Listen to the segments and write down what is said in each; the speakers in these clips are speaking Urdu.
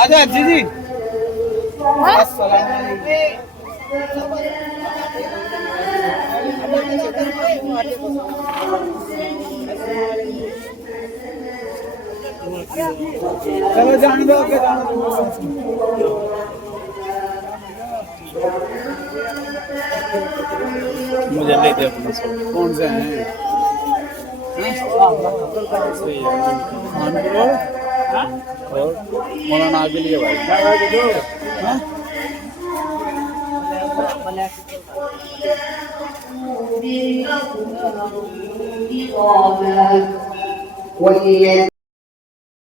آجا جی جی چلو جان دو کہ مجھے لے دے اپنا کون سے ہیں اور مولانا آگے لیے بھائی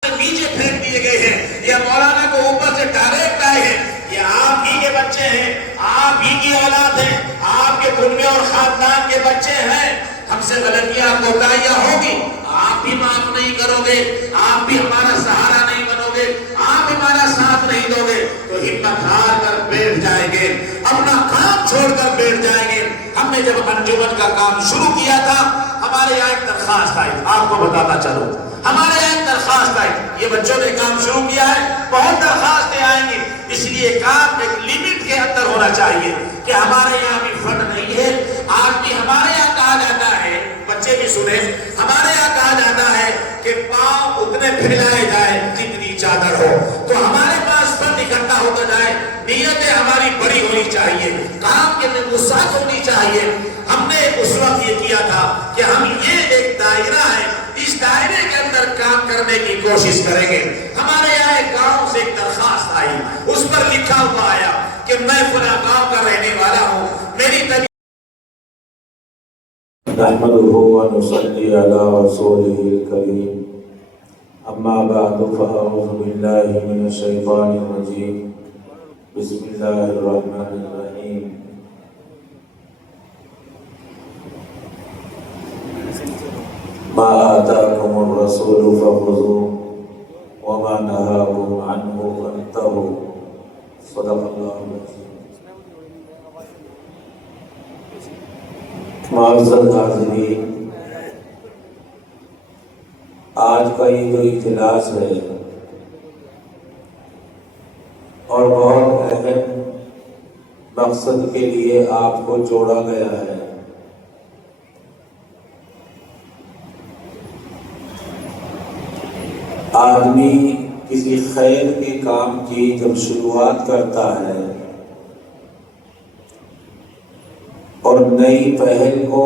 نیچے پھینک دیے گئے ہیں، یہ مولانا کو اوپر سے ڈائریکٹ آئے ہیں، یہ آپ ہی کے بچے ہیں، آپ ہی کی اولاد ہیں، آپ کے کنبے اور خاندان کے بچے ہیں، ہم سے غلطیاں کوتاہیاں ہوگی، آپ بھی معاف نہیں کرو گے، آپ بھی ہمارا سہارا نہیں بنو گے، آپ ہمارا ساتھ نہیں دو گے تو ہمت ہار کر بیٹھ جائیں گے، اپنا کام چھوڑ کر بیٹھ جائیں گے۔ ہم نے جب انجمن کا کام شروع کیا تھا، ہمارے یہاں ایک درخواست آئی، آپ کو بتاتا چلو، ہمارے یہاں ایک درخواست آئی، یہ بچوں نے کام شروع کیا ہے، بہت درخواستیں آئیں گی، اس لیے کام ایک لیمٹ کے اندر ہونا چاہیے کہ ہمارے یہاں بھی فنڈ نہیں ہے، آج بھی ہمارے یہاں کہا جاتا ہے، بچے بھی سنیں، ہمارے یہاں کہا جاتا ہے کہ پاؤں اتنے پھیلائے جائے جتنی چادر ہو، تو ہمارے پاس فنڈ اکٹھا ہوتا جائے، نیتیں ہماری بڑی ہونی چاہیے، کام کے میں وسعت ہونی چاہیے۔ ہم نے اس وقت یہ کیا تھا کہ ہم یہ ایک دائرہ ہے، اس دائرے کے اندر کام کرنے کی کوشش کریں گے۔ ہمارے یہاں ایک گاؤں سے ایک درخواست آئی، اس پر لکھا ہوا آیا کہ میں فلاں گاؤں کا رہنے والا ہوں، میری طبیعت نحمده ونصلي على رسوله الكريم اما بعد فاعوذ بالله من الشيطان الرجيم بسم الله الرحمن الرحيم ما آتاكم الرسول فخذوه وما نهاكم عنه فانتهوا صدق الله العظيم۔ معزز حاضرین، آج کا یہ جو اجلاس ہے اور بہت اہم مقصد کے لیے آپ کو جوڑا گیا ہے، آدمی کسی خیر کے کام کی جب شروعات کرتا ہے اور نئی پہل کو،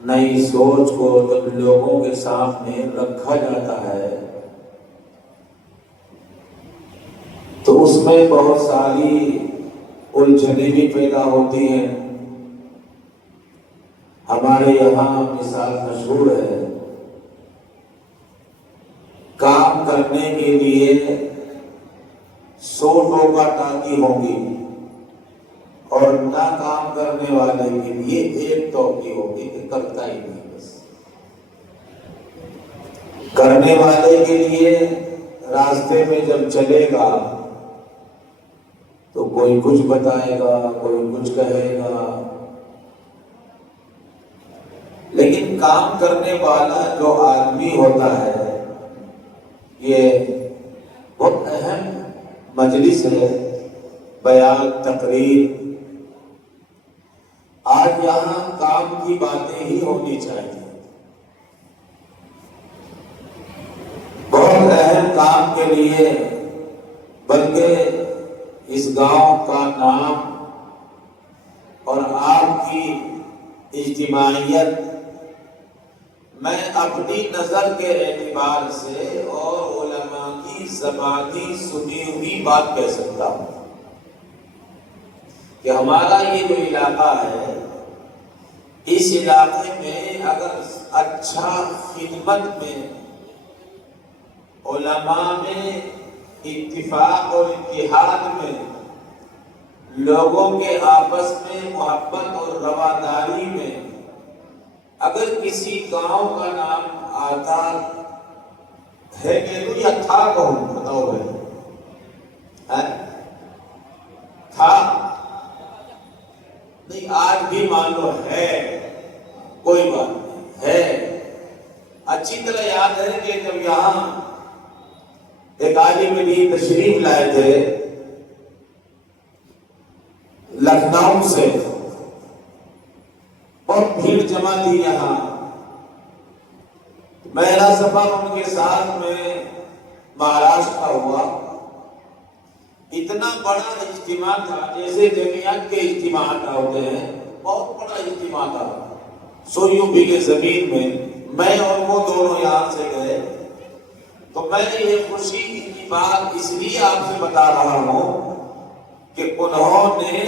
نئی سوچ کو جب لوگوں کے سامنے رکھا جاتا ہے تو اس میں بہت ساری الجھنیں بھی پیدا ہوتی ہیں۔ ہمارے یہاں مثال مشہور ہے، کام کرنے کے لیے 100 ٹوکا ٹاکی ہوں گی اور نہ کام کرنے والے کے لیے 1 ٹوکی ہوگی کہ کرتا ہی نہیں، بس کرنے والے کے لیے راستے میں جب چلے گا تو کوئی کچھ بتائے گا، کوئی کچھ کہے گا، لیکن کام کرنے والا جو آدمی ہوتا ہے، یہ بہت اہم مجلس ہے، بیان، تقریر، آج یہاں کام کی باتیں ہی ہونی چاہیے۔ بہت اہم کام کے لیے، بلکہ اس گاؤں کا نام اور آپ کی اجتماعیت میں اپنی نظر کے اعتبار سے اور علماء کی زبانی سنی ہوئی بات کہہ سکتا ہوں کہ ہمارا یہ جو علاقہ ہے، اس علاقے میں اگر اچھا خدمت میں، علماء میں اتفاق اور اتحاد میں، لوگوں کے آپس میں محبت اور رواداری میں اگر کسی گاؤں کا نام آتا ہے کہ تو یہ تھا کون؟ بتاؤ بھائی، تھا نہیں، آج بھی مان لو ہے، کوئی بات نہیں ہے۔ اچھی طرح یاد ہے کہ جب یہاں ایک عالم دین تشریف لائے تھے لکھنؤ سے، بہت بھیڑ جمع تھی یہاں. میرا سفر ان کے ساتھ میں مہاراشٹر کا ہوا. اتنا بڑا اجتماع تھا جیسے جمعیت کے اجتماعات ہوتے ہیں، بہت بڑا اجتماع تھا. سویوبی کے زمین میں اور وہ دونوں یہاں سے گئے. تو میں یہ خوشی کی بات اس لیے آپ سے بتا رہا ہوں کہ انہوں نے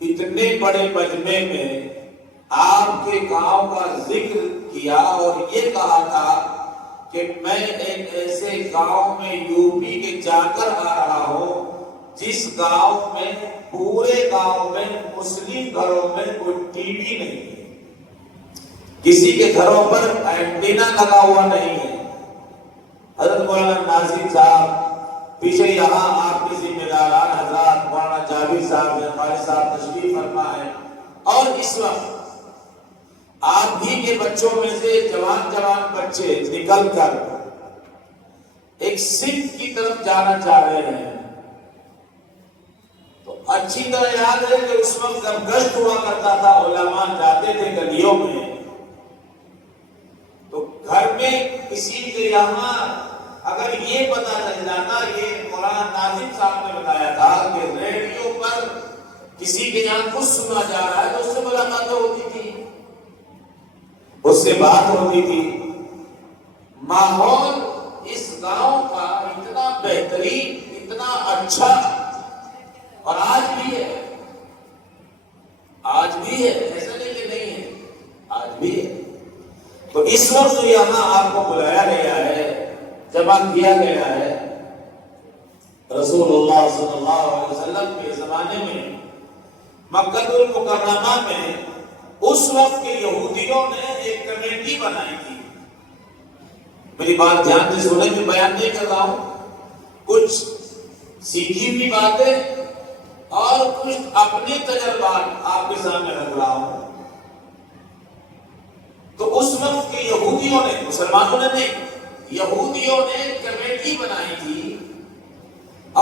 اتنے بڑے مجمع میں آپ کے گاؤں کا ذکر کیا اور یہ کہا تھا کہ میں ایک ایسے گاؤں میں یو پی کے جا کر آ رہا ہوں جس گاؤں میں پورے گاؤں میں مسلم گھروں میں کوئی ٹی وی نہیں ہے، کسی کے گھروں پر اینٹینا لگا ہوا نہیں ہے. حضرت مولانا ناظم صاحب پیچھے یہاں آپ کے ذمہ داران حضرات مولانا جاوید صاحب خالد صاحب تشریف فرما ہے، اور اس وقت آپ ہی کے بچوں میں سے جوان بچے نکل کر ایک سکھ کی طرف جانا چاہ رہے ہیں. تو اچھی طرح یاد ہے کہ اس وقت جب گشت ہوا کرتا تھا علماء جاتے تھے گلیوں میں، تو گھر میں کسی کے یہاں اگر یہ پتہ چل جاتا، یہ مولانا ناظم صاحب نے بتایا تھا کہ ریڈیو پر کسی کے یہاں کچھ سنا جا رہا ہے تو اس سے ملاقات ہوتی تھی، اس سے بات ہوتی تھی. ماحول اس گاؤں کا اتنا بہترین، اتنا اچھا، اور آج بھی ہے، ایسا نہیں کہ نہیں ہے، آج بھی ہے. تو اس وقت یہاں آپ کو بلایا گیا ہے، جمع کیا گیا ہے. رسول اللہ صلی اللہ علیہ وسلم کے زمانے میں مکہ المکرمہ میں اس وقت کے یہودیوں نے ایک کمیٹی بنائی تھی. میری بات دھیان سے سنیں، میں بیان نہیں کر رہا ہوں، کچھ سیکھی ہوئی باتیں اور کچھ اپنے تجربات آپ کے سامنے رکھ رہا ہوں. تو اس وقت کے یہودیوں نے، مسلمانوں نے نہیں، یہودیوں نے کمیٹی بنائی تھی،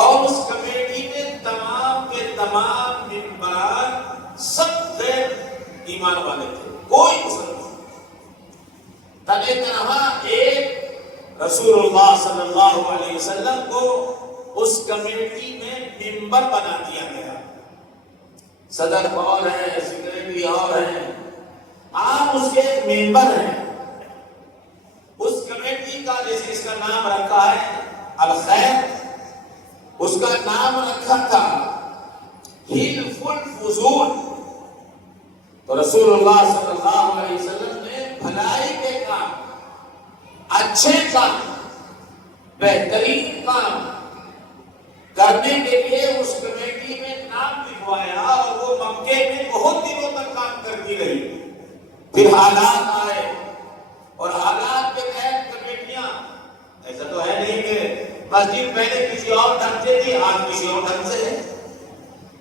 اور اس کمیٹی میں تمام کے تمام ممبران سب غیر ایمان والے تھے، کوئی مسلمان. تنہا تنہا ایک رسول اللہ صلی اللہ علیہ وسلم کو اس کمیٹی میں ممبر بنا دیا گیا. صدر اور ہے، سیکریٹری اور ہیں، آپ اس کے ممبر ہیں. اس کمیٹی کا جیسے اس کا نام رکھا ہے الخیر، اس کا نام رکھا تھا حلف الفضول. تو رسول اللہ صلی اللہ علیہ وسلم نے بھلائی کے کام، اچھے کام، بہترین کام کرنے کے لیے اس کمیٹی میں نام لکھوایا، اور وہ مکے میں بہت دنوں تک کام کرتی رہی. پھر حالات آئے، اور حالات کے تحت کمیٹیاں، ایسا تو ہے نہیں کہ مسجد پہلے کسی اور ڈھنگ سے تھی، آج کسی اور ڈھنگ سے ہے.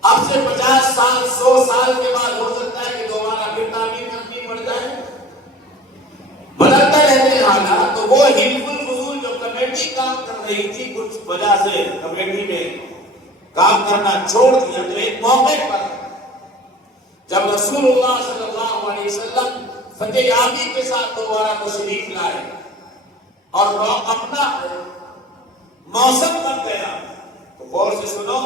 اب سے 50 سال 100 سال کے بعد ہو سکتا ہے کہ دوبارہ پھر تعمیر کرنی پڑ جائے، بدلتے رہتے ہیں حالات. تو وہ حلف الفضول جو کمیٹی کام کر رہی تھی، کچھ وجہ سے کمیٹی میں کام کرنا چھوڑ دیا. تو ایک موقع پر جب رسول اللہ صلی اللہ علیہ وسلم فتح یابی کے ساتھ دوبارہ تشریف لائے اور اپنا موسم بن گیا، تو غور سے سنو،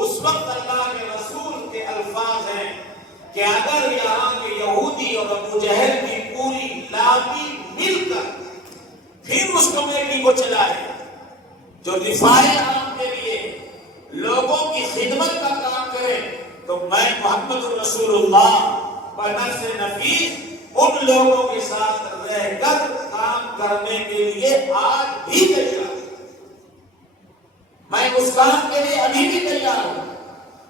اس وقت اللہ کے رسول کے الفاظ ہیں کہ اگر یہاں کے یہودی اور ابو جہل کی پوری لابی مل کر پھر اس کمیٹی کو چلائے جو دفاع عام کے لیے لوگوں کی خدمت کا کام کرے، تو میں محمد رسول اللہ بنفس نفیس ان لوگوں کے ساتھ رہ کر کام کرنے کے لیے آج بھی تیار ہوں. میں اس کام کے لیے ابھی بھی تیار ہوں.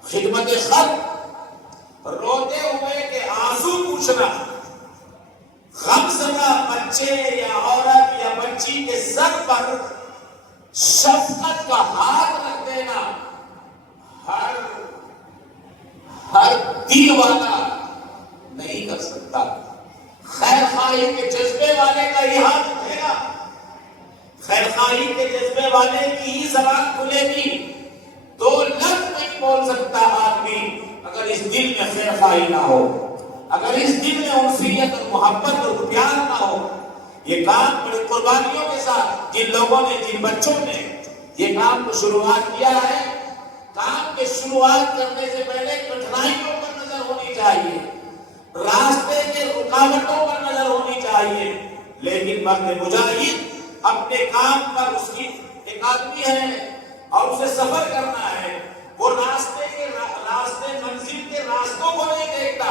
خدمت خلق، روتے ہوئے کہ آنسو پوچھنا، غم زدہ بچے یا عورت یا بچی کے سر پر شفقت کا ہاتھ رکھ دینا، ہر دل والا نہیں کر سکتا. خیر خواہی کے جذبے والے کا یہ ہاتھ اٹھے گا، خیر خواہ رہنمائی کے جذبے والے کی ہی زبان کھلے گی. 2 لفظ نہیں بول سکتا آدمی اگر اس دل میں خیر خواہی نہ ہو, اگر اس دل میں انسیت اور محبت اور پیار نہ ہو. یہ کام بڑی قربانیوں کے ساتھ جن لوگوں نے, جن بچوں نے یہ کام کو شروعات کیا ہے, کام کے شروعات کرنے سے پہلے کٹھنائیوں پر نظر ہونی چاہیے, راستے کے رکاوٹوں پر نظر ہونی چاہیے. لیکن مرد مجاہد اپنے کام پر, اس کی ایک آدمی ہے اور اسے سفر کرنا ہے, وہ راستے منزل کے راستوں کو نہیں دیکھتا,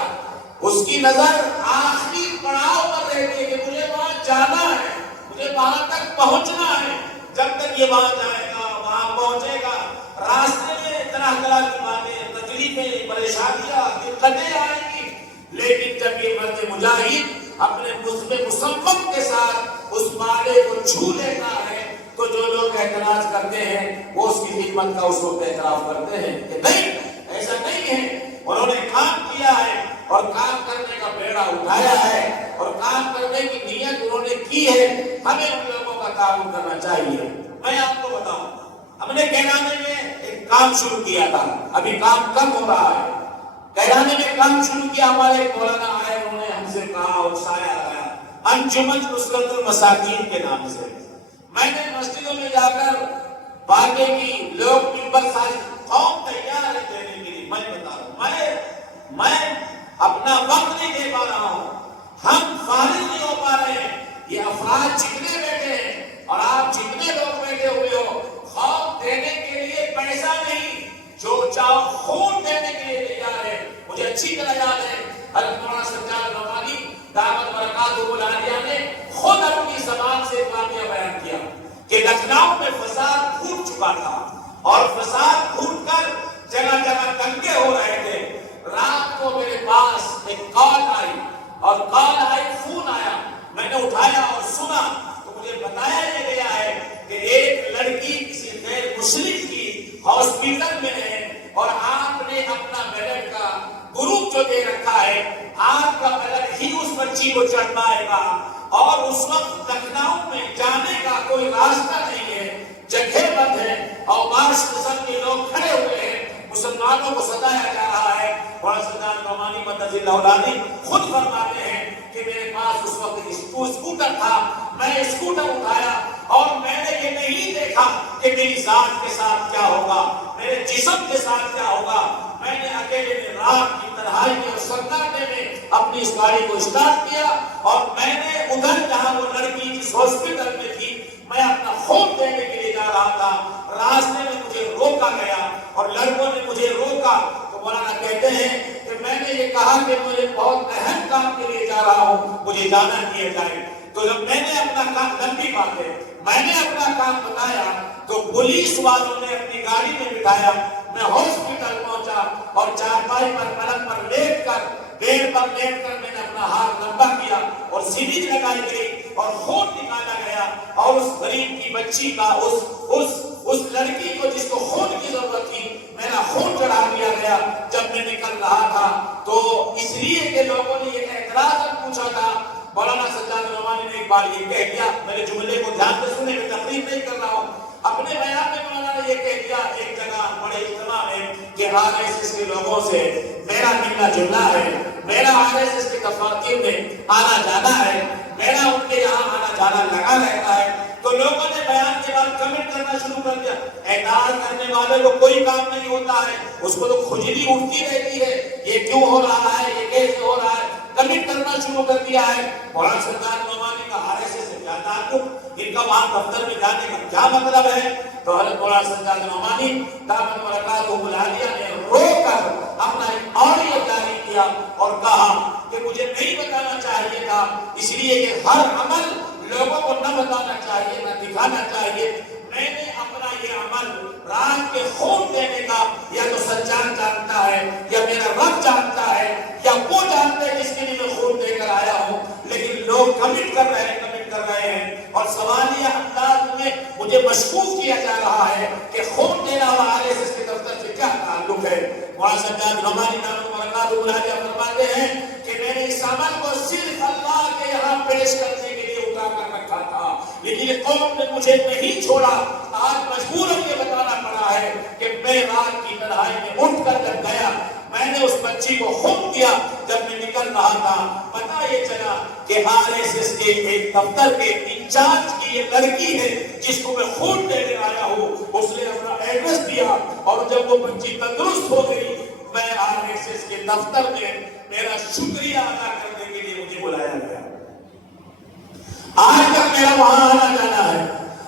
اس کی نظر آخری پڑاؤ پر رہتی ہے کہ مجھے وہاں جانا ہے, مجھے وہاں تک پہنچنا ہے. جب تک یہ وہاں جائے گا, وہاں پہنچے گا, راستے میں طرح طرح کی باتیں, تکلیفیں, پریشانیاں, دقتیں آئیں گی. لیکن جب یہ مرد مجاہد اپنے مصمم کے ساتھ اس مالے کو چھو لیتا ہے تو جو لوگ اعتراض کرتے ہیں وہ اس کی خدمت کا اس وقت اعتراف کرتے ہیں کہ نہیں, ایسا نہیں ہے. انہوں نے کام کیا ہے اور کام کرنے کا بیڑا اٹھایا ہے اور کام کرنے کی نیت انہوں نے کی ہے. ہمیں ان لوگوں کا تعاون کرنا چاہیے. میں آپ کو بتاؤں, ہم نے کیرانے میں ایک کام شروع کیا تھا, ابھی کام کم ہو رہا ہے. کیرانے میں کام شروع کیا, ہمارے مولانا آئے, انہوں نے ہم سے کہا اور سایہ لگایا انجمن نصرت المساکین کے نام سے. میں نے مسجدوں میں جا کر باتیں کی, لوگ ممبر ساری قوم تیار ہے دینے کے لیے. میں بتا رہا ہوں, میں اپنا وقت نہیں دے پا رہا ہوں, ہم فارغ نہیں ہو پا رہے ہیں. یہ افراد جتنے بیٹھے ہیں اور آپ جتنے لوگ بیٹھے ہوئے ہو, خوف دینے کے لیے پیسہ نہیں, جو چاہو خون دینے کے لیے تیار ہے. مجھے اچھی طرح یاد ہے حضرت مولانا سجاد نعمانی دامت برکاتہ العالیہ نے خود اپنی زبان سے واقعہ بیان کیا کہ لکھنؤ میں فساد پھوٹ چکا تھا اور فساد پھوٹ کر جگہ جگہ دنگے ہو رہے تھے. رات کو میرے پاس ایک کال آئی فون آیا, میں نے اٹھایا اور سنا تو مجھے بتایا یہ گیا ہے کہ ایک لڑکی کسی غیر مسلم کی ہاسپٹل میں ہے اور آپ نے اپنا بلڈ کا گروپ جو دے رکھا ہے, آپ کا بلڈ ہی اس بچی کو چڑھ پائے گا. اور اس وقت لکھنؤ میں جانے کا کوئی راستہ نہیں ہے, جگہ بند ہے اور بارش قسم کے لوگ کھڑے ہوئے ہیں, مسلمانوں کو ستایا جا رہا ہے. مولانا سجاد نعمانی مدد اللہ علیہ خود فرماتے ہیں کہ میرے پاس اس وقت اسکوٹر تھا, میں اسکوٹر اٹھایا اور میں نے یہ نہیں دیکھا کہ میری ذات کے ساتھ کیا ہوگا, میرے جسم کے ساتھ کیا ہوگا. میں نے اکیلے میں رات کی تنہائی میں اور سناٹے میں اپنی اس گاڑی کو اسٹارٹ کیا اور میں نے ادھر جہاں وہ لڑکی جس ہاسپٹل میں تھی, میں اپنا خون دینے کے لیے جا رہا تھا. راستے میں مجھے روکا گیا اور لڑکوں نے مجھے روکا تو مولانا کہتے ہیں کہ میں نے یہ کہا کہ مجھے بہت اہم کام کے لیے جا رہا ہوں, مجھے جانا کیا جائے. تو جب میں نے اپنا کام, لمبی بات ہے, میں نے اپنا کام بتایا تو پولیس والوں نے اپنی گاڑی میں بٹھایا. میں ہاسپٹل پہنچا اور چارپائی پر پلنگ پر لیٹ کر بیڈ پر لیٹ کر میں نے اپنا ہاتھ لمبا کیا اور سیریز لگائی گئی اور خون نکالا گیا اور اس غریب کی بچی کا, اس لڑکی کو جس کو خون کی ضرورت تھی, میرا خون چڑھا دیا گیا. جب میں نکل رہا تھا تو اس لیے کہ لوگوں نے یہ اعتراض پوچھا تھا, مولانا سجاد نعمانی نے ایک بار یہ کہہ دیا, میرے جملے کو دھیان سے سنیں, میں تقریر نہیں کر رہا ہوں, اپنے بیان میں مولانا نے یہ کہہ دیا ایک جگہ بڑے اجتماع میں کہ RSS کے لوگوں سے میرا ملنا جلنا ہے, میرا RSS کے دفاتر میں آنا جانا ہے, میرا ان کے یہاں آنا جانا لگا رہتا ہے. تو لوگوں نے بیان کے بعد کمنٹ کرنا شروع کر دیا. اعتراض کرنے والے کو کوئی کام نہیں ہوتا ہے, اس کو تو کھجلی اٹھتی رہتی ہے, یہ کیوں ہو رہا ہے, یہ کیسے ہو رہا ہے, کمنٹ کرنا شروع کر دیا ہے. مولانا سجاد نعمانی کا RSS سے کیا تعلق, ان کا وہاں دفتر میں جانے کا کیا مطلب ہے. تو حضرت مولانا سجاد نعمانی دامت برکاتہ العالیہ نے رو کر اپنا ایک آڈیو جاری کیا اور کہا کہ مجھے نہیں بتانا چاہیے تھا, اس لیے کہ ہر عمل لوگوں کو نہ بتانا چاہیے, نہ دکھانا چاہیے. میں نے اپنا یہ عمل رات کے خون دینے کا یا تو سجاد جانتا ہے یا میرا رب جانتا ہے یا وہ جانتے ہیں جس کے لیے میں خون دے کر آیا ہوں, لیکن لوگ کمنٹ کر رہے ہیں اور سوالیہ انداز میں مجھے مشکوک کیا جا رہا ہے کہ خون دینا اور RSS کے دفتر سے کیا تعلق ہے. مولانا سجاد نعمانی دامت برکاتہ العالیہ فرماتے ہیں کہ میں نے اس عمل کو صرف اللہ کے یہاں پیش کرنے کے لیے اٹھا کر رکھا تھا, لیکن قوم نے مجھے نہیں چھوڑا. آج مجبوراً یہ بتانا پڑا ہے کہ میں رات کی تنہائی میں اٹھ کر جب گیا, میں نے اس بچی کو خون کیا. جب میں نکل رہا تھا پتا یہ چلا کہ RSS کے ایک دفتر کے انچارج کی یہ لڑکی ہے جس کو میں خون دینے آیا ہوں. اس نے اپنا ایڈریس دیا اور جب وہ بچی تندرست ہو گئی, میں RSS کے دفتر میں میرا شکریہ ادا کرنے کے لیے مجھے بلایا گیا. آج تک میرا وہاں آنا جانا ہے.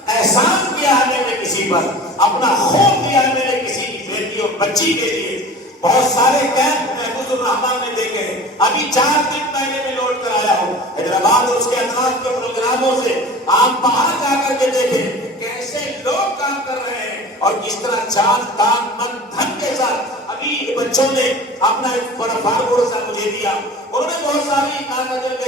احسان کیا ہے میں نے کسی پر, اپنا خون دیا ہے میں نے کسی کی بیٹی اور بچی کے لیے. بہت سارے کیمپ محفوظ الرحمان نے دیکھے ہیں. ابھی 4 دن پہلے میں لوٹ کر آیا ہوں حیدرآباد اور اس کے اطراف کے پروگراموں سے. آپ باہر جا کر کے دیکھیں کیسے لوگ کام کر رہے ہیں اور کس طرح چاند کام من دھن کے ساتھ. ابھی بچوں نے اپنا ایک بڑا فارغ مجھے دیا. انہوں نے بہت ساری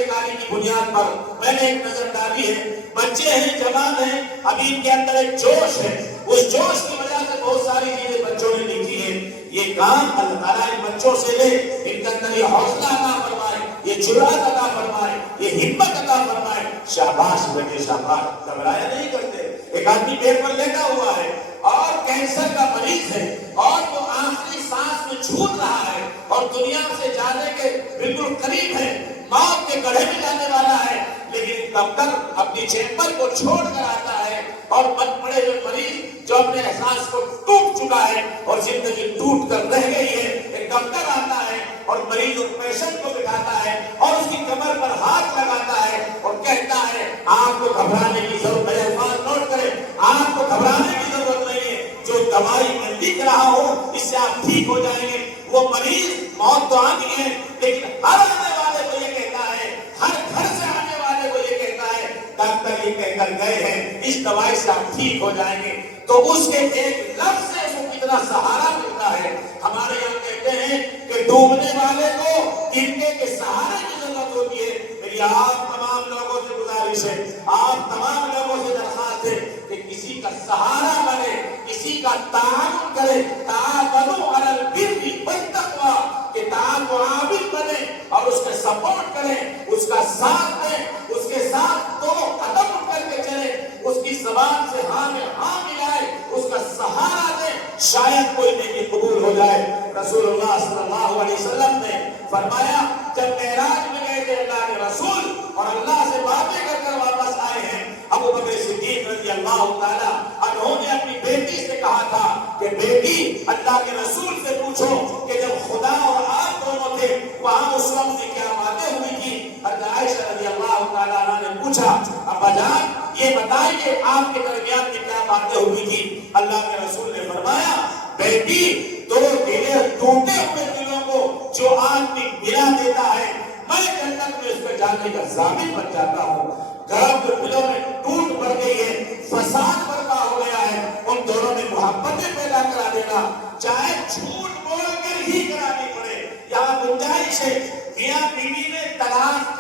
کاری کی بنیاد پر میں نے ایک نظر ڈالی ہے. بچے ہیں, جوان ہیں, ابھی ان کے اندر ایک جوش ہے. اس جوش کی وجہ سے بہت ساری چیزیں بچوں نے لکھی ہیں. یہ کام اللہ تعالیٰ ان بچوں سے لے, ان کے اندر یہ حوصلہ عطا فرمائے, یہ جرأت عطا فرمائے, یہ ہمت عطا فرمائے. شاباش بیٹے شاباش, گھبرایا نہیں کرتے. ایک آدمی بیڈ پر لیٹا ہوا ہے اور کینسر کا مریض ہے اور وہ آخری سانس میں چھوٹ رہا ہے اور دنیا سے جانے کے بالکل قریب ہے, موت کے گڑھے میں جانے والا ہے. لیکن ڈاکٹر اپنی چیمبر کو چھوڑ کر آتا ہے اور بن پڑے ہوئے مریض جو اپنے احساس کو ٹوٹ چکا ہے اور زندگی ٹوٹ کر رہ گئی ہے, ایک ڈاکٹر آتا ہے اور مریض اور پیشنٹ کو بٹھاتا ہے اور اس کی کمر پر ہاتھ لگاتا ہے اور کہتا ہے آپ کو گھبرانے کی ضرورت ہے. الفاظ نوٹ کریں, آپ کو گھبرانے کی ضرورت نہیں ہے. جو دوائی میں لکھ رہا ہوں اس سے آپ ٹھیک ہو جائیں گے. وہ مریض موت تو آنی ہے لیکن ہر آنے والے کو یہ کہتا ہے, ہر گھر سے آنے والے کو یہ کہتا ہے ڈاکٹر یہ کہہ کر گئے ہیں اس دوائی سے آپ ٹھیک ہو جائیں گے. تو اس کے ایک لفظ سے اس کو کتنا سہارا ملتا ہے. ہمارے یہاں کہتے ہیں کہ ڈوبنے والے کو گرنے کے سہارے کی ضرورت ہوتی ہے. میری آپ تمام لوگوں سے گزارش ہے, آپ تمام لوگوں سے درخواست ہے کہ کسی کا سہارا بنے, کسی کا تعاون کرے. تعاونوا علی البر والتقوی, کہ تعاون بنے اور اس کا سپورٹ کریں, اس کا ساتھ دیں, اس کے ساتھ دونوں قدم اٹھ کر کے چلیں, اس کی زبان سے ہاں میں ہاں ملائے, اس کا سہارا دیں, شاید کوئی نیکی قبول ہو جائے. رسول اللہ صلی اللہ علیہ وسلم نے فرمایا جب معراج میں گئے تھے اللہ کے رسول اور اللہ سے باتیں کر کر واپس آئے ہیں, ابو بکر صدیق رضی اللہ تعالیٰ عنہ نے اپنی بیٹی سے کہا تھا کہ بیٹی اللہ کے رسول سے پوچھو کہ جب خدا اور آپ دونوں تھے وہاں اس وقت میں کیا باتیں ہوئی تھی. حضرت عائشہ رضی اللہ تعالیٰ عنہ نے پوچھا ابا جان یہ بتائیے آپ کے درمیان میں کیا باتیں ہوئی تھی. اللہ کے رسول نے فرمایا بیٹی دو دلیں ٹوٹے ہوئے دلوں کو جو آدمی ملا دیتا ہے میں جنت میں اس پہ جانے کا ضامن بن جاتا ہوں. گھر جو دلوں میں ٹوٹ پڑ گئی ہے, فساد برپا ہو گیا ہے, ان دونوں میں محبتیں پیدا کرا دینا, چاہے جھوٹ بول کر ہی کرانی پڑے. یہاں گنجائش ہے میاں بیوی میں طلاق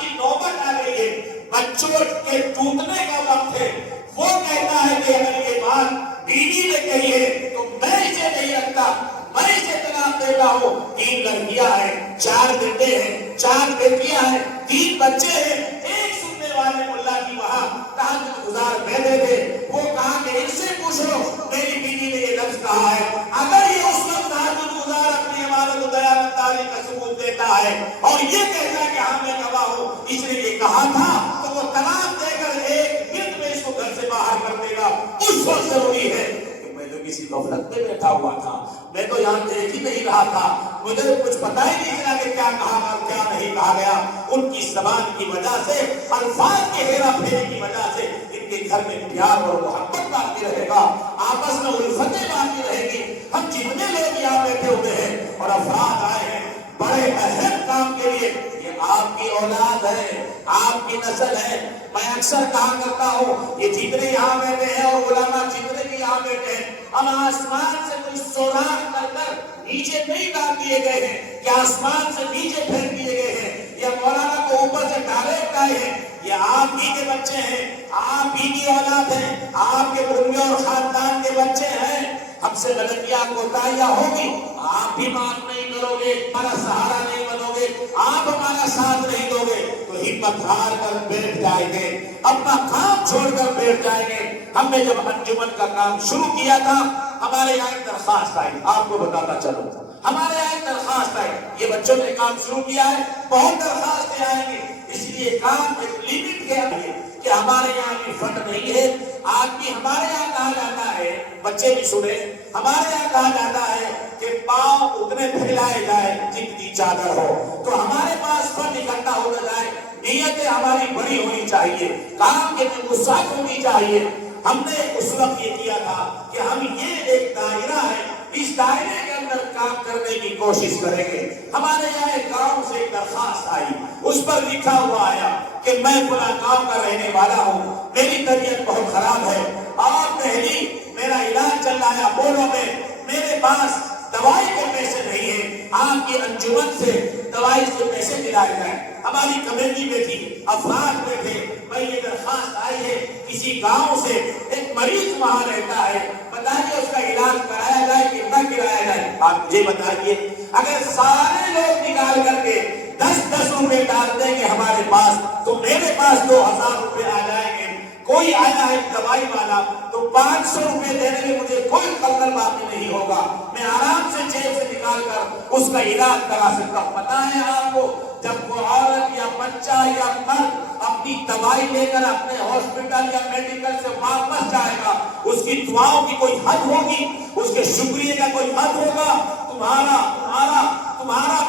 کی نوبت آ گئی ہے, بچوں کے ٹوٹنے کا وقت ہے. وہ کہتا ہے کہ اگر یہ بات بیوی نے کہی ہے تو میں اسے نہیں رکھتا, میں اسے طلاق دیتا ہوں. 3 لڑکیاں ہیں, 4 بیٹے ہیں, 4 بیٹیاں ہیں, 3 بچے ہیں. ایک سننے والے ملا کی وہاں تہجد گزار بیٹھے تھے, وہ کہا کہ ان سے پوچھ لو میری بیوی نے یہ لفظ کہا ہے. اگر یہ اس وقت تہجد گزار اپنی عبادت و دیانتداری کا ثبوت دیتا ہے اور یہ کہتا ہے کہ ہاں میں گواہ ہوں اس نے یہ کہا تھا, تو وہ طلاق دے کر 1 منٹ میں اس کو گھر سے باہر کر دے گا. اس وقت ضروری ہے کہ میں تو کسی غفلت میں بیٹھا ہوا تھا, میں تو یہاں دیکھ ہی نہیں رہا تھا, مجھے کچھ پتا ہی نہیں چلا کہ کیا کہا اور کیا نہیں کہا گیا. ان کی زبان کی وجہ سے, الفاظ کے ہیرا پھیری کی وجہ سے ان کے گھر میں پیار اور محبت باقی رہے گا, آپس میں الفتیں باقی رہے گی. ہم جتنے لوگ یہاں بیٹھے ہوئے ہیں اور افراد آئے ہیں بڑے اہم کام کے لیے, یہ آپ کی اولاد ہے, آپ کی نسل ہے. میں اکثر کہا کرتا ہوں یہ جتنے یہاں بیٹھے ہیں اور علماء جتنے بھی یہاں بیٹھے ہیں, ہم آسمان سے کوئی سوراخ کر کر نیچے نہیں ڈال دیے گئے ہیں کہ آسمان سے نیچے پھینک دیے گئے ہیں یا مولانا کو اوپر سے ڈائریکٹ آئے ہیں. یہ آپ ہی کے بچے ہیں, آپ ہی کی اولاد ہیں, آپ کے کنبے اور خاندان کے بچے ہیں. ہم سے غلطیاں کوتاہیاں ہوگی, آپ بھی معاف نہیں کرو گے, ہمارا سہارا نہیں بنو گے. آپ ہمارا ساتھ نہیں دو گے تو ہمت ہار کر بیٹھ جائیں گے، اپنا کام چھوڑ کر بیٹھ جائیں گے۔ ہم نے جب انجمن کا کام شروع کیا تھا، ہمارے یہاں ایک درخواست آئی، آپ کو بتاتا چلوں، ہمارے یہاں ایک درخواست آئی، یہ بچوں نے کام شروع کیا ہے، بہت درخواستیں آئیں گی، اس لیے کام ایک لمٹ کے آئے کہ ہمارے یہاں بھی فنڈ نہیں ہے۔ آدمی ہمارے یہاں کہا جاتا ہے، بچے بھی سنے، ہمارے یہاں کہا جاتا ہے کہ پاؤں اتنے پھیلائے جائے جتنی چادر ہو، تو ہمارے پاس فنڈ اکٹھا ہونا جائے، نیتیں ہماری بڑی ہونی چاہیے، کام کے میں وسعت ہونی چاہیے۔ ہم نے اس وقت یہ کیا تھا کہ ہم یہ ایک دائرہ ہے، اس دائرے کے اندر کام کرنے کی کوشش کریں گے۔ ہمارے یہاں ایک گاؤں سے ایک درخواست آئی، اس پر لکھا ہوا آیا کہ میں فلاں گاؤں کا رہنے والا ہوں، میری طبیعت بہت خراب ہے اور پہلی میرا علاج چل رہا ہے اپولو میں، میرے پاس دوائی کے پیسے نہیں ہیں، آپ کی انجمن سے دوائی سے پیسے دلائے جائیں۔ ہماری کمیٹی بیٹھی، افراد بیٹھے، میں یہ درخواست آئی ہے کسی گاؤں سے ایک مریض وہاں رہتا ہے، بتائیے اس کا علاج کرایا جائے کہ نہ کرایا جائے۔ آپ مجھے بتائیے، اگر سارے لوگ نکال کر کے 10 روپے ڈال دیں گے ہمارے پاس تو میرے پاس 2000 روپے آ جائیں گے۔ کوئی آیا ہے دوائی والا تو 500 روپے دینے میں مجھے کوئی خلل باقی نہیں ہوگا، میں آرام سے جیب سے نکال کر اس کا علاج کرا سکتا ہوں۔ پتہ ہے آپ کو، جب وہ عورت یا بچہ یا مرد اپنی دوائی لے کر اپنے ہاسپٹل یا میڈیکل سے واپس جائے گا، اس کی دعاؤں کی کوئی حد ہوگی، اس کے شکریہ کا کوئی حد ہوگا، تمہارا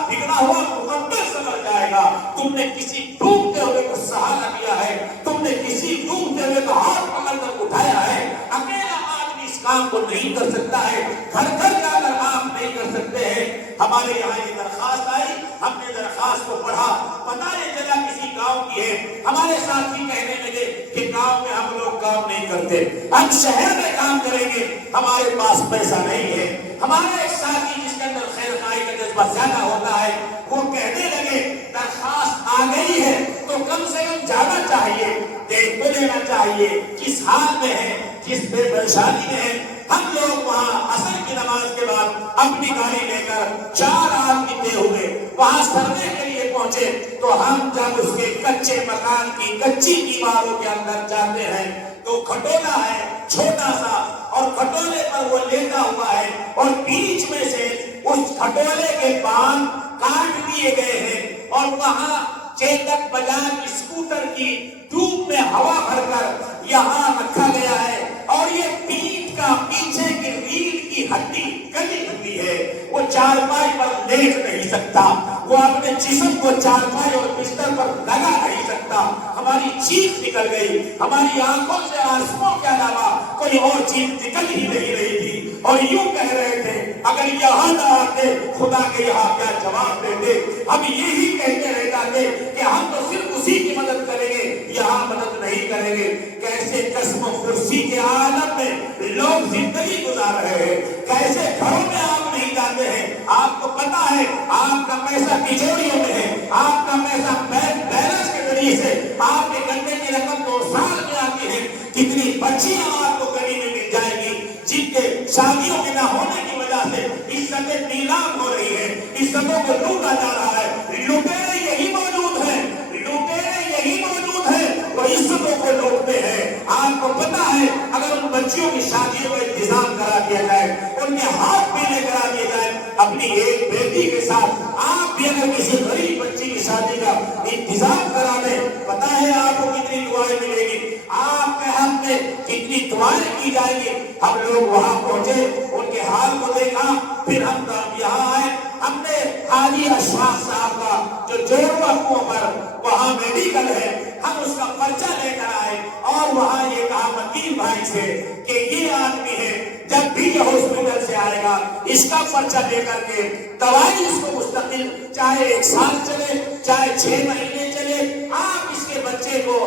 بگڑا ہوا مقدس سمجھ جائے گا۔ تم نے کسی ڈوبتے ہوئے کو سہارا دیا ہے، تم نے کسی ڈوبتے ہوئے کا ہاتھ پکڑ کر اٹھایا ہے۔ اکیلا آدمی اس کام کو نہیں کر سکتا ہے، گھر گھر جا کر آپ نہیں کر سکتے ہیں۔ ہمارے یہاں یہ درخواست آئی، ہم نے درخواست کو پڑھا، پتہ نہیں چلا کسی گاؤں کی ہے۔ ہمارے ساتھی کہنے لگے کہ گاؤں میں ہم لوگ کام نہیں کرتے، ہم شہر میں کام کریں گے، ہمارے پاس پیسہ نہیں ہے۔ ہمارے ایک ساتھی جس کے اندر خیر خواہی کا جذبہ زیادہ ہوتا ہے، وہ کہنے لگے درخواست آ گئی ہے تو کم سے کم جانا چاہیے، دیکھ تو لینا چاہیے کس حال میں ہے، کس بے پریشانی میں ہے۔ ہم لوگ وہاں عصر کی نماز کے بعد اپنی گاڑی لے کر 4 آدمی طے ہوئے، وہاں سرنے کے لیے پہنچے تو ہم جب اس کے کچے مکان کی کچی دیواروں کے اندر جاتے ہیں تو کھٹولا ہے چھوٹا سا، اور کھٹولے پر وہ لیٹا ہوا ہے، اور بیچ میں سے اس کھٹولے کے بان کاٹ دیے گئے ہیں، اور وہاں چیتک بجاج اسکوٹر کی ٹیوب میں ہوا بھر کر یہاں رکھا گیا ہے، اور یہ پیٹھ کا پیچھے کی ریڑھ کی ہڈی گلی ہوئی ہے، وہ چارپائی پر لیٹ نہیں سکتا، وہ اپنے جسم کو چارپائی اور بستر پر لگا نہیں سکتا۔ ہماری چیخ نکل گئی، ہماری آنکھوں سے آنسوؤں کے علاوہ کوئی اور چیز نکل ہی نہیں رہی تھی، اور یوں کہہ رہے تھے اگر یہاں نہ آتے خدا کے یہاں کیا جواب دیتے۔ ہم یہی کہتے رہ جاتے کہ ہم تو صرف اسی کی مدد کریں گے، یہاں مدد نہیں کریں گے۔ کیسے قسم و کرسی کے عالم میں لوگ زندگی گزار رہے ہیں، کیسے گھروں میں آپ نہیں جاتے ہیں۔ آپ کو پتا ہے آپ کا پیسہ تجوریوں میں ہے، آپ کا پیسہ بینک بیلنس کے ذریعے سے آپ کے گھنٹے کی رقم 2 سال میں آتی ہے۔ کتنی بچیاں آپ کو گلی میں مل جائیں گی جن کے شادیوں کے نہ ہونے کی وجہ سے عزتیں نیلام ہو رہی ہیں، عزتوں کو لوٹا جا رہا ہے۔ لٹیرے یہی موجود ہیں، لٹیرے یہی موجود ہیں، وہ عزتوں کو لوٹتے ہیں۔ آپ کو پتا ہے اگر ان بچیوں کی شادیوں کا انتظام کرا دیا جائے، ان کے ہاتھ پیلے کرا دیے جائے اپنی ایک بیٹی کے ساتھ، آپ بھی اگر کسی غریب بچی کی شادی کا انتظام کرا دیں، پتا ہے آپ کو کتنی دعائیں ملے گی، آپ کے حق میں کتنی دعائیں کی جائیں گی۔ ہم لوگ وہاں پہنچے، ان کے حال کو دیکھا، پھر ہم یہاں آئے، ہم نے حاجی اشفاق صاحب کا جو جوڑوا کنواں پر وہاں میڈیکل ہے، ہم اس کا پرچہ لے کر آئے، اور وہاں یہ کہا وکیل بھائی سے کہ یہ آدمی ہے، جب بھی یہ ہاسپٹل سے آئے گا اس کا پرچہ لے کر کے دوائی اس کو مستقل چاہے 1 سال چلے چاہے 6 مہینے چلے، آپ اس کے بچے کو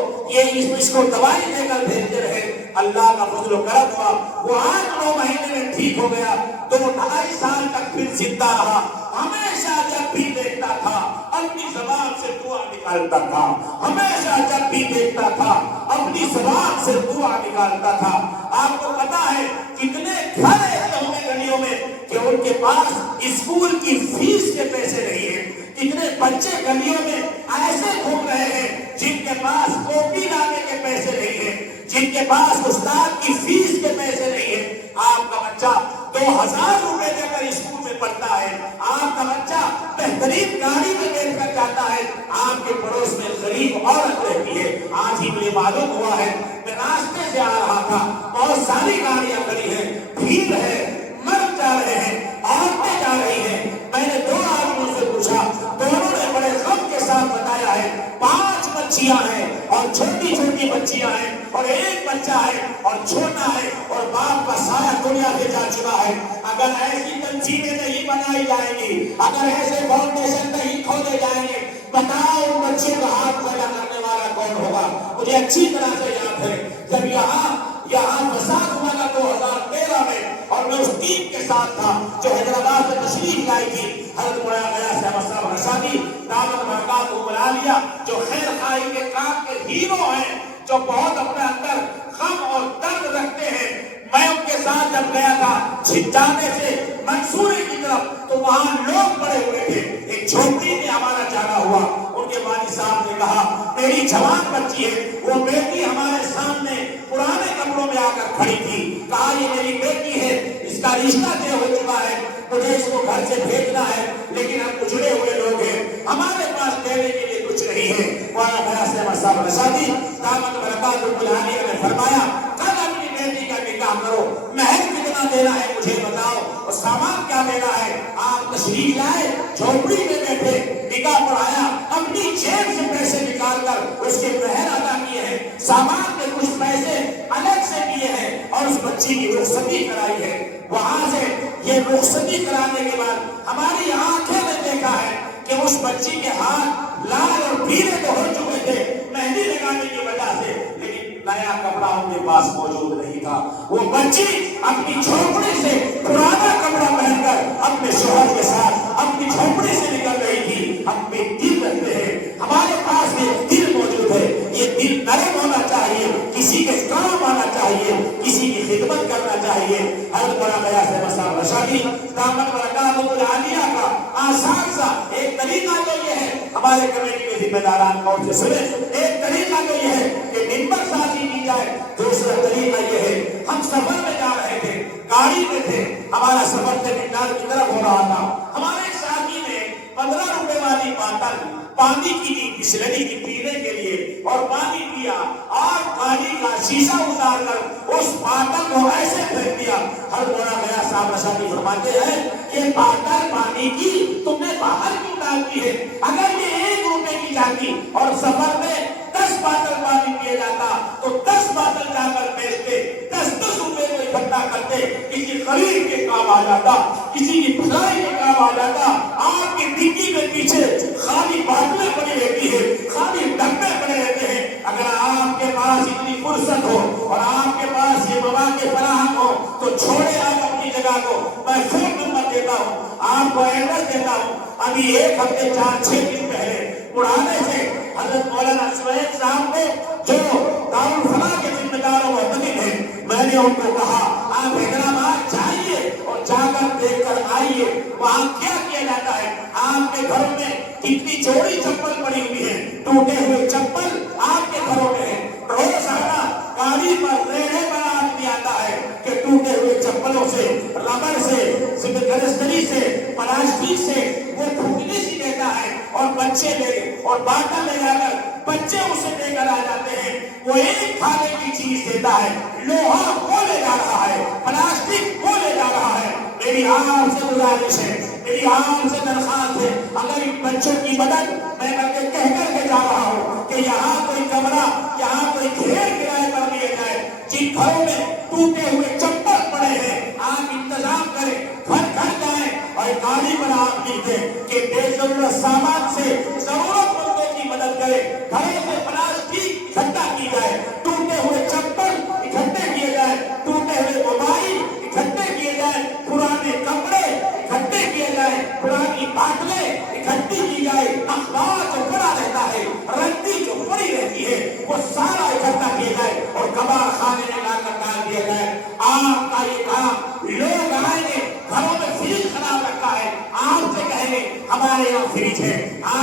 اس کو دوائی دے کر بھیجتے رہے۔ اللہ کا فضل و کرم ہوا، وہ 8-9 مہینے میں ٹھیک ہو گیا، 2-2.5 سال تک پھر زندہ رہا۔ ہمیشہ جب بھی دیکھتا تھا اپنی زبان سے دعا نکالتا تھا، ہمیشہ جب بھی دیکھتا تھا اپنی زبان سے دعا نکالتا تھا۔ آپ کو پتا ہے کتنے گھر ایسے ہوں گے گلیوں میں کہ ان کے پاس اسکول کی فیس کے پیسے نہیں ہیں، اتنے بچے گلیوں میں ایسے گھوم رہے ہیں جن کے پاس کاپی لانے کے پیسے نہیں ہیں، جن کے پاس استاد کی فیس کے پیسے نہیں ہیں۔ آپ کا بچہ 2000 روپے دے کر اسکول میں پڑھتا ہے، آپ کا بچہ بہترین گاڑی میں بیٹھ کر جاتا ہے، آپ کے پڑوس میں غریب عورت رہتی ہے۔ آج ہی مجھے معلوم ہوا ہے، میں راستے سے آ رہا تھا، بہت ساری گاڑیاں کھڑی ہیں، بھیڑ ہے، مرد جا رہے ہیں، عورتیں جا رہی ہیں۔ میں نے 2 آدمیوں سے پوچھا، دونوں نے بڑے غم کے ساتھ بتایا ہے 5 بچیاں ہیں اور چھوٹی چھوٹی بچیاں ہیں اور ایک بچہ ہے اور چھوٹا ہے اور باپ کا سارا دنیا سے جا چکا ہے۔ اگر ایسی تنظیمیں نہیں بنائی جائیں گی، اگر ایسے فاؤنڈیشن نہیں کھولے جائیں گے، بتاؤ ان بچوں کا ہاتھ پیدا کرنے والا کون ہوگا؟ مجھے اچھی طرح سے یاد ہے جب یہاں فساد ہوا تھا 2013 میں، اور میں اس ٹیم کے ساتھ تھا جو حیدرآباد سے تشریف لائی تھی۔ حضرت مولانا غیاث احمد صاحب رشادی دامت برکاتہ العالیہ جو خیر خواہی کے کام کے ہیرو ہیں، جو بہت اپنے اندر غم اور درد رکھتے ہیں، میں ان کے ساتھ جب گیا تھا جھنجھانے سے منصورے کی طرف، تو وہاں لوگ پڑے ہوئے تھے۔ ایک جھوپڑی میں ہمارا جانا ہوا، ان کے والد صاحب نے کہا میری جوان بچی ہے، وہ بیٹی ہمارے سامنے پرانے کپڑوں میں آ کر کھڑی تھی، کہا یہ میری بیٹی ہے، اس کا رشتہ طے ہو چکا ہے، مجھے اس کو گھر سے بھیجنا ہے، لیکن ہم اجڑے ہوئے لوگ ہیں، ہمارے پاس دینے کے لیے کچھ نہیں ہے۔ مولانا غیاث احمد صاحب رشادی دامت برکاتہ العالیہ نے فرمایا کل اپنی بیٹی کا نکاح کرو، مہر کتنا دینا ہے مجھے بتاؤ اور سامان کیا دینا ہے۔ آپ تشریف لائے، جھوپڑی میں بیٹھے، نکاح پڑھایا، اپنی جیب سے پیسے نکال کر اس کے مہر ادا کیے ہیں، سامان کے کچھ پیسے الگ سے دیے ہیں اور اس بچی کی رخصتی کرائی ہے۔ وہاں سے یہ رخصتی کرانے کے بعد ہماری آنکھیں نے دیکھا ہے کہ اس بچی کے ہاتھ لال اور پیلے تو ہو چکے تھے مہندی لگانے کی وجہ سے، لیکن نیا کپڑا ان کے پاس موجود نہیں تھا۔ وہ بچی اپنی جھوپڑی سے پرانا کپڑا پہن کر اپنے شوہر کے ساتھ اپنی جھوپڑی سے نکل رہی تھی۔ ہم بے دل رہتے ہیں، ہمارے پاس ایک دل موجود ہے، یہ دل نرم ہونا چاہیے، کسی کے کام آنا چاہیے، کسی کی خدمت کرنا چاہیے۔ حضرت مولانا غیاث احمد صاحب رشادی دامت برکاتہ العالیہ کا آسان سا ایک طریقہ تو یہ ہے، ہمارے کمیٹی کے ذمہ داران کون سے سنے، ایک طریقہ تو یہ ہے کہ ممبر سازی کی جائے، دوسرا طریقہ یہ ہے ہم سفر میں جا رہے تھے، گاڑی میں تھے، ہمارا سفر سے مقدار کی طرف ہو رہا تھا، ہمارے ساتھی نے 15 روپے والی بوتل پانی کی بسلری کی پینے کے لیے اور پانی پیا اور گاڑی کا شیشہ اتار کر اس بوتل کو ایسے پھینک دیا۔ ہر مولانا غیاث صاحب رشادی فرماتے ہیں یہ بوتل پانی کی تم نے باہر کیوں ڈال دی ہے؟ اگر یہ 1 روپے کی جاتی اور سفر میں 10 بوتل پانی پیے جاتا تو 10 بوتل جا کر بیچتے، 10 روپے کو اکٹھا کرتے، کسی غریب کے کام آ جاتا، کسی کی بھلائی کے کام آ جاتا۔ آپ کی ڈگی میں پیچھے خالی بوتلیں پڑی رہتی ہے، خالی ڈبے پڑے رہتے ہیں۔ اگر آپ کے پاس اتنی فرصت ہو اور آپ کے پاس یہ مواقع فراہم ہو تو چھوڑے آپ اپنی جگہ کو۔ میں فون نمبر دیتا ہوں، آپ کو ایڈریس دیتا ہوں۔ ابھی 1 ہفتے 4-6 دن پہلے پڑھانے سے حضرت مولانا سویب صاحب کو جو دارالفلاح کے ذمہ دار و معتمد ہیں، میں نے ان کو کہا آپ حیدرآباد جائیے اور جا کر دیکھ کر آئیے وہاں کیا کیا جاتا ہے۔ آپ کے گھروں میں کتنی جوڑی چپل پڑی ہوئی ہے، ٹوٹے ہوئے چپل آپ کے گھروں میں ہے۔ روزانہ گاڑی پر ریڑے پر آدمی آتا ہے کہ ٹوٹے ہوئے چپلوں سے، ربڑ سے، گلستری سے، پلاسٹک سے وہ پھوٹنے سی دیتا ہے اور بچے لے اور باٹا لے جا کر بچے اسے لے کر آ جاتے ہیں۔ وہ ایک کھانے کی چیز دیتا ہے، لوہا وہ لے جا رہا ہے، پلاسٹک وہ لے جا رہا ہے۔ میری آپ سے گزارش ہے، میری آپ سے درخواست ہے، اگر ان بچوں کی مدد میں کہہ کر کے جا رہا ہوں کہ یہاں کوئی کمرہ، یہاں کوئی گھیر کرائے پر لیا جائے، جن گھروں میں ٹوٹے ہوئے چپل پڑے ہیں آپ انتظام کریں، گھر جائیں اور گاڑی پر آپ لکھیں کہ بے ضرورت سامان سے ضرورت مندوں کی مدد کریں۔ گھروں سے پلاسٹک اکٹھا کی جائے، ٹوٹے ہوئے چپل اکٹھے کیے جائیں، ٹوٹے ہوئے موبائل اکٹھے کیے جائیں، پرانے کپڑے اکٹھے کیے جائیں، پرانی باٹلیں اکٹھی کی جائے، اخبار جو پڑا رہتا ہے، رنڈی جو پڑی رہتی ہے وہ سارا اکٹھا کیا جائے اور کباڑ خانے میں لا کر ڈال دیا جائے۔ آپ کا یہ کام، لوگ آئیں گے، گھروں میں فریج خراب رکھا ہے، آپ سے کہیں گے ہمارے یہاں فریج ہے،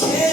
6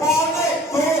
2.25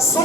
100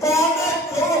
2.25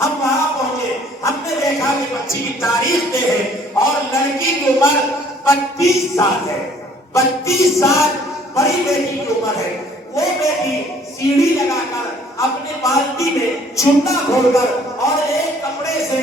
ہم وہاں پہنچے، ہم نے دیکھا کہ بچی کی تاریخ دے ہے اور لڑکی کی عمر 32 سال ہے، 32 سال بڑی بیٹی کی عمر ہے۔ وہ بیٹی سیڑھی لگا کر اپنے بالٹی میں چمٹا کھول کر اور ایک کپڑے سے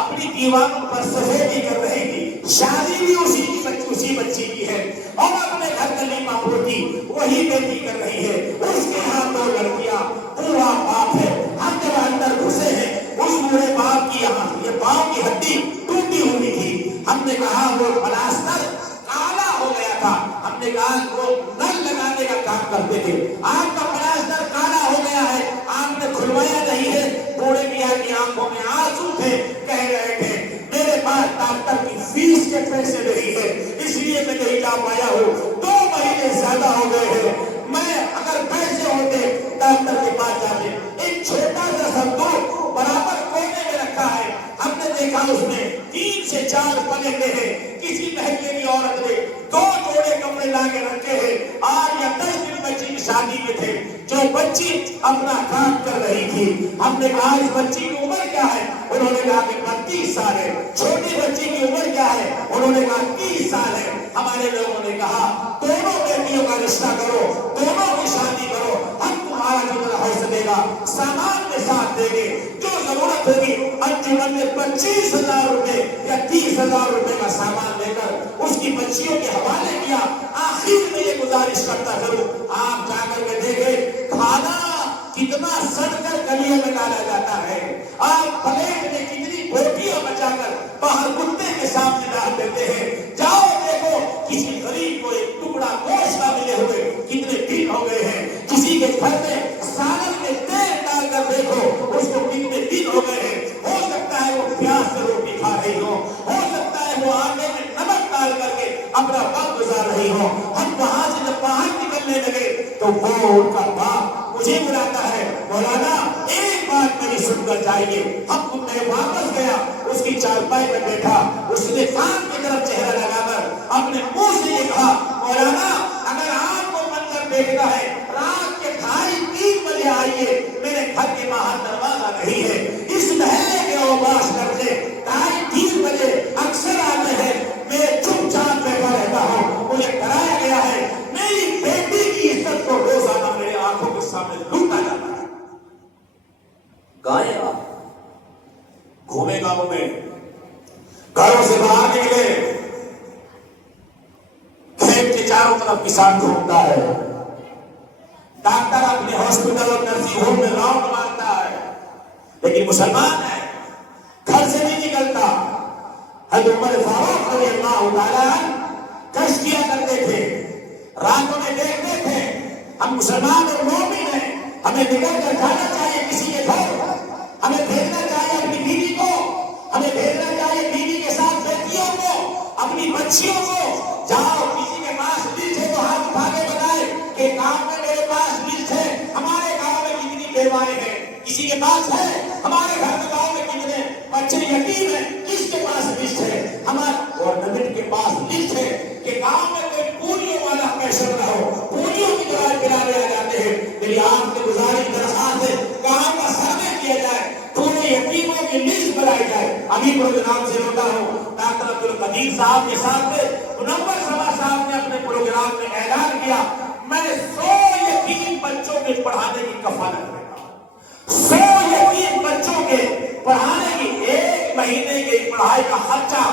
اپنی دیواروں پر سفیدی کر رہی تھی۔ شادی بھی اسی بچی کی ہے اور اپنے گھر کلیمہ پڑھتی وہی بیٹی کر رہی ہے۔ اس کے ہاں 2 لڑکیاں، پورا باپ ہے۔ ہم جب اندر گھسے ہیں اس بوڑھے باپ کی یہاں یہ پاؤں کی ہڈی ٹوٹی ہوئی تھی۔ ہم نے کہا وہ پلاسٹر کالا ہو گیا تھا۔ ہم نے کہا وہ نل لگانے کا کام کرتے تھے، آپ کا پلاسٹر کالا ہو گیا ہے، آپ نے کھلوایا نہیں ہے۔ بوڑھے میاں کی آنکھوں میں آنسو تھے، کہہ رہے تھے میرے پاس ڈاکٹر کی فیس کے پیسے نہیں ہے، اس لیے میں نہیں جا پایا ہوں۔ 2 مہینے زیادہ ہو گئے ہیں، میں اگر پیسے ہوتے ڈاکٹر کے پاس جاتے۔ ایک چھوٹا سا صندوق برابر کونے میں رکھا ہے، ہم نے دیکھا اس میں 3 سے 4 پلیٹیں ہیں۔ کسی محلے کی عورت نے 2 جوڑے کپڑے لا کے رکھے ہیں۔ 8 یا 10 دن بچی کی شادی میں تھے، جو بچی اپنا کام کر رہی تھی۔ ہم نے کہا اس بچی کی عمر کیا ہے؟ انہوں نے کہا کہ 32 سال ہے۔ چھوٹی بچی کی عمر کیا ہے؟ انہوں نے کہا 30 سال ہے۔ ہمارے لوگوں نے کہا دونوں بیٹیوں کا رشتہ کرو، دونوں کی شادی کرو، ہم تمہارا جتنا ہو سکے گا سامان کے ساتھ دیں گے، جو ضرورت ہوگی۔ انجمن نے 25,000 روپے یا 30,000 روپے کا سامان لے کر اس کی بچیوں کے حوالے کیا۔ آخر میں یہ گزارش کرتا ضرور، آپ جا کر کے دیکھیں کھانا کتنا سڑ کر گلیوں میں ڈالا جاتا ہے، آپ پلیٹ میں کتنی بوٹیاں بچا کر باہر کتے کے سامنے ڈال دیتے ہیں۔ جاؤ دیکھو کسی غریب کو ایک ٹکڑا گوشت کا ملے ہوئے کتنے دن ہو گئے ہیں، کسی کے گھر میں سالن میں تیل ڈال کر دیکھو اس کو کتنے دن ہو گئے ہیں۔ ہو سکتا ہے وہ پیاز سے روٹی کھا رہی ہو سکتا ہے وہ آٹے میں نمک ڈال کر کے اپنا وقت گزار رہی ہو۔ ہم وہاں سے جب باہر نکلنے لگے تو وہ ان کا باپ مجھے بلاتا ہے، مولانا ایک بات میری سن کر جائیے۔ میں واپس گیا، اس کی چارپائی میں بیٹھا، اس نے کان کی طرف چہرہ لگا کر اپنے منہ سے یہ کہا، مولانا اگر آپ کو منظر دیکھنا ہے رات کے 2:30-3 بجے آئیے، میرے گھر کے باہر دروازہ نہیں ہے۔ اس محلے کے اوباش کرتے 2:30-3 بجے اکثر آتے ہیں، میں چپ چاپ بیٹھا رہتا ہوں، مجھے کرایا گیا ہے میری بیٹی کی عزت کو روزانہ میرے آنکھوں کے سامنے لوٹا جاتا ہے۔ گائے آپ گھومے گاؤں میں، گھروں سے باہر نکلے، کھیت کے چاروں طرف کسان گھومتا ہے، ڈاکٹر اپنے ہاسپٹل اور نرسنگ ہوم میں راؤنڈ مارتا ہے، لیکن مسلمان ہے، گھر سے نہیں نکلتا۔ حضرت عمر فاروق رضی اللہ تعالیٰ کشت کیا کرتے تھے، راتوں میں دیکھتے تھے ہم مسلمان اور مومن ہیں، ہمیں نکل کر جانا چاہیے کسی کے گھر، ہمیں بھیجنا چاہیے اپنی بیوی کو، ہمیں بھیجنا چاہیے بیوی کے ساتھ بیٹیوں کو، اپنی بچیوں کو۔ جاؤ کسی کے پاس لسٹ ہے تو ہاتھ اٹھا کے بتائے کہ گاؤں میں میرے پاس لسٹ ہے، ہمارے گاؤں میں کتنی بیوائیں ہیں، کسی کے پاس ہے؟ ہمارے گھر میں گاؤں میں کتنے بچے یتیم ہیں، کس کے پاس لسٹ ہے؟ ہمارے گورنمنٹ کے پاس لسٹ ہے کہ گاؤں میں کوئی پولیو والا پیشنٹ نہ ہو، پولیو کی دوائی پلانے آ جاتے ہیں۔ میری آپ کی گزارش درخواست ہے گاؤں کا سروے کیا جائے، پورے یتیموں کی لسٹ بنائی جائے۔ ابھی پروگرام سے لوٹا ہوں، ڈاکٹر عبدالقدیر صاحب کے ساتھ منور سبا صاحب نے اپنے پروگرام میں اعلان کیا میں نے 100 یتیم بچوں کے پڑھانے کی کفالت کرتا ہوں۔ 100 یتیم بچوں کے پڑھانے کی 1 مہینے کی پڑھائی کا خرچہ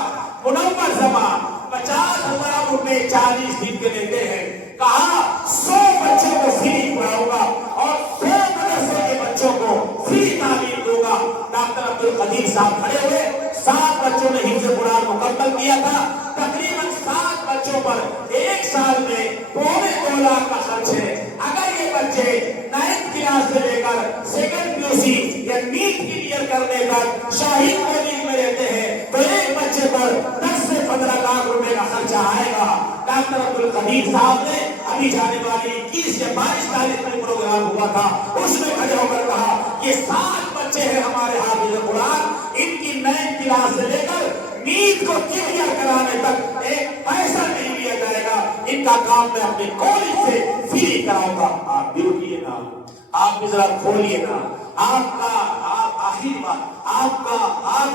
منور سبا 50,000 روپے 40 دن کے دیتے ہیں۔ کہا 100 بچوں کو فری پڑھاؤں گا اور 100 مدرسے کے بچوں کو فری تعلیم دوں گا۔ ڈاکٹر عبدالقدیر صاحب کھڑے ہوئے، 7 بچوں نے حفظ قرآن مکمل کیا تھا، تقریباً 7 بچوں پر 1 سال میں 2.25 لاکھ کا خرچ ہے۔ اگر یہ بچے 9th کلاس سے لے کر 2nd PUC یا نیٹ کلیئر کرنے تک شاہین کالج میں رہتے ہیں تو ایک بچے پر 10 سے 15 لاکھ روپے کا خرچہ آئے گا۔ ڈاکٹر عبدالقدیر صاحب نے ابھی جانے والی 21 یا 22 تاریخ میں پروگرام ہوا تھا، اس میں کھڑے ہو کر کہا یہ 7 بچے ہیں ہمارے حافظ قرآن، ان کی 9th کلاس سے لے کر نیٹ کو کلیئر کرانے تک ایک پیسہ نہیں لیا جائے گا، ان کا کام میں اپنے کالج سے فری کراؤں گا۔ آپ بھی اٹھیے نا، آپ بھی ذرا کھولیے نا، آپ کا آخری بات آپ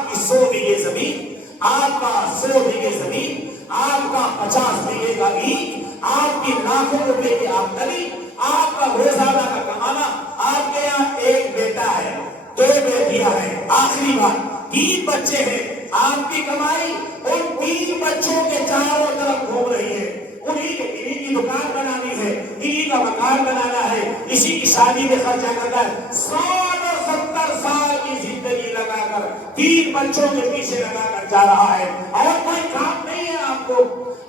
کی 100 بیگھے زمین، آپ کا 100 بیگھے زمین، آپ کا 50 بیگھے کا اینٹ، آپ کی لاکھوں روپے کی آمدنی، آپ کا روزانہ کا کمانا، آپ کے یہاں ایک بیٹا ہے، 2 بیٹیاں ہیں، آخری بات 3 بچے ہیں، آپ کی کمائی ان 3 بچوں کے چاروں طرف گھوم رہی ہے، انہی کی دکان بنانی ہے، انہی کا مکان بنانا ہے، اسی کی شادی میں خرچہ کرنا ہے، 70 سال کی زندگی لگا کر 3 بچوں کے پیچھے لگا کر جا رہا ہے، اور کوئی کام نہیں ہے آپ کو،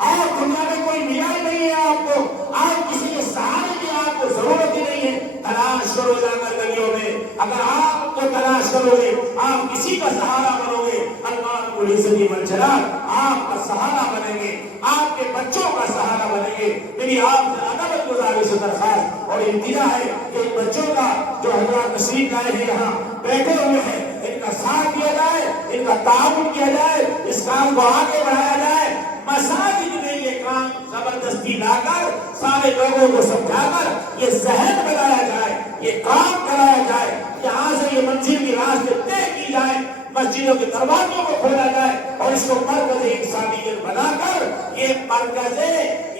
اور دنیا میں کوئی ملا نہیں ہے آپ کو، آپ کسی کے سہارے کی آپ کو ضرورت ہی نہیں ہے، تلاش کرو جا کر گلیوں میں، اگر آپ کو تلاش کرو گے، آپ کسی کا سہارا بنو گے، اللہ رب العزت والجلال آپ کا سہارا بنیں گے، آپ کے بچوں کا سہارا بنیں گے۔ میری آپ سے ادب گزارش و درخواست اور التجا ہے کہ ان بچوں کا جو حضرات تشریف لائے ہیں یہاں بیٹھے ہوئے ہیں، ان کا ساتھ دیا جائے، ان کا تعاون کیا جائے، اس کام کو آگے بڑھایا جائے، مساجد میں یہ کام زبردستی لا کر سارے لوگوں کو سمجھا کر یہ ذہن بنایا جائے، یہ کام کرایا جائے، یہاں سے یہ منزل کی راستے طے کی جائے، مسجدوں کے دروازوں کو کھولا جائے اور اس کو مرکز انسانیت بنا کر یہ مرکز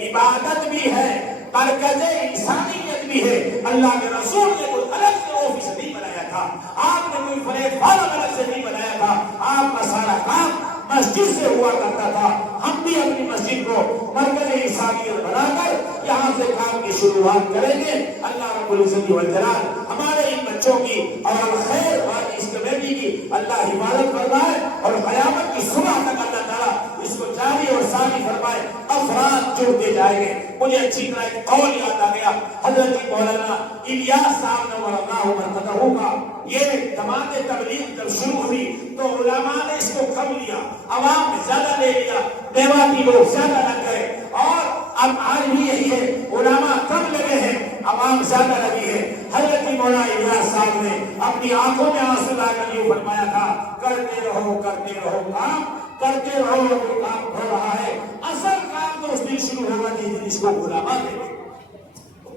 عبادت بھی ہے، مرکز انسانیت بھی ہے۔ اللہ کے رسول نے کوئی الگ سے آفس نہیں بنایا تھا، آپ نے کوئی پلیٹ فارم الگ سے نہیں بنایا تھا، آپ کا سارا کام مسجد سے ہوا کرتا تھا۔ ہم بھی اپنی مسجد کو مرکز انسانیت بنا کر یہاں سے کام کی شروعات کریں گے۔ اللہ رب العزت والجلال ہمارے ان بچوں کی اور خیر اور اس کمیٹی کی اللہ حفاظت فرمائے اور قیامت کی صبح تک اللہ تعالیٰ اس کو جاری اور ساری فرمائے۔ افراد جڑتے جائیں گے۔ مجھے اچھی طرح ایک قول یاد آ گیا، حضرت مولانا الیاس صاحب نور اللہ مرقدہ کا یہ جماعت تبلیغ جب شروع ہوئی تو علماء نے اس کو کم لیا، عوام نے زیادہ لے لیا، میواتی لوگ زیادہ لگ گئے، اور اب آج بھی یہی ہے، علماء کم لگے ہیں، عوام زیادہ لگی ہے۔ حضرت مولانا الیاس صاحب نے اپنی آنکھوں میں آنسو لا کر یہ فرمایا تھا، کرتے رہو کام، کرتے رہو، وہ کام ہو رہا ہے، اصل کام تو اس دن شروع ہوگا جس کو علماء دیں گے،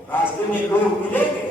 راستے میں لوگ ملیں گے،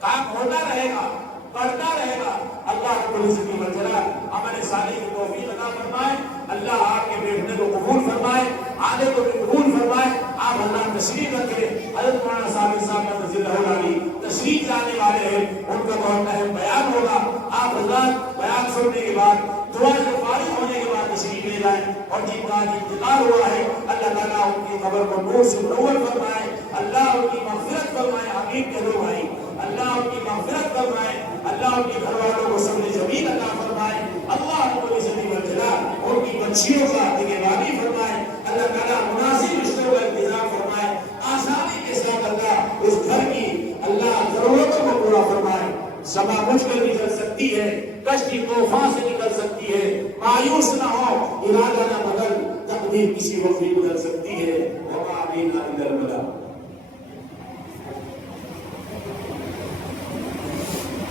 کام ہوتا رہے گا، بڑھتا رہے گا۔ اللہ رب العزت والجلال عمل صالح کی توفیق عطا فرمائے، اللہ آپ کے بیٹھنے کو قبول فرمائے، آنے کو بھی قبول فرمائے۔ آپ اللہ تشریف رکھیں، حضرت مولانا صاحب رضی اللہ عنہ تشریف لانے والے ہیں، ان کا بہت اہم بیان ہوگا۔ آپ حضرات بیان سننے کے بعد دعا سے فارغ ہونے کے بعد تشریف لے جائیں، اور جن کا انتقال ہوا ہے اللہ تعالیٰ ان کی قبر کو نور سے منور فرمائے، اللہ ان کی مغفرت فرمائے، آمین کہو بھائی، اللہ ان کی مغفرت فرمائے، اللہ ان کے گھر والوں کو صبر جمیل عطا فرمائے، اللہ رب العزت والجلال ان کی بچیوں کا نگہبانی فرمائے، اللہ تعالیٰ مناسب رشتوں کا انتظام فرمائے، آسانی کے ساتھ اللہ اس گھر کی اللہ ضرورتوں کو پورا فرمائے۔ سما مجھ کر نکل سکتی ہے، کشتی طوفان سے نکل سکتی ہے، مایوس نہ ہو، ارادہ نہ بدل، تقدیر کسی وقت بھی بدل سکتی ہے۔ وما علینا الا البلاغ۔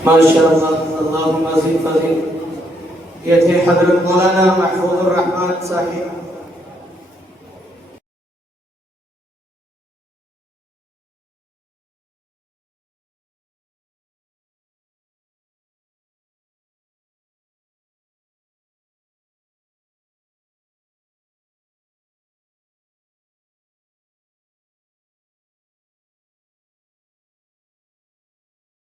ماشاءاللہ، اللہم زد فضل۔ یہ تھے حضرت مولانا محفوظ الرحمن صاحب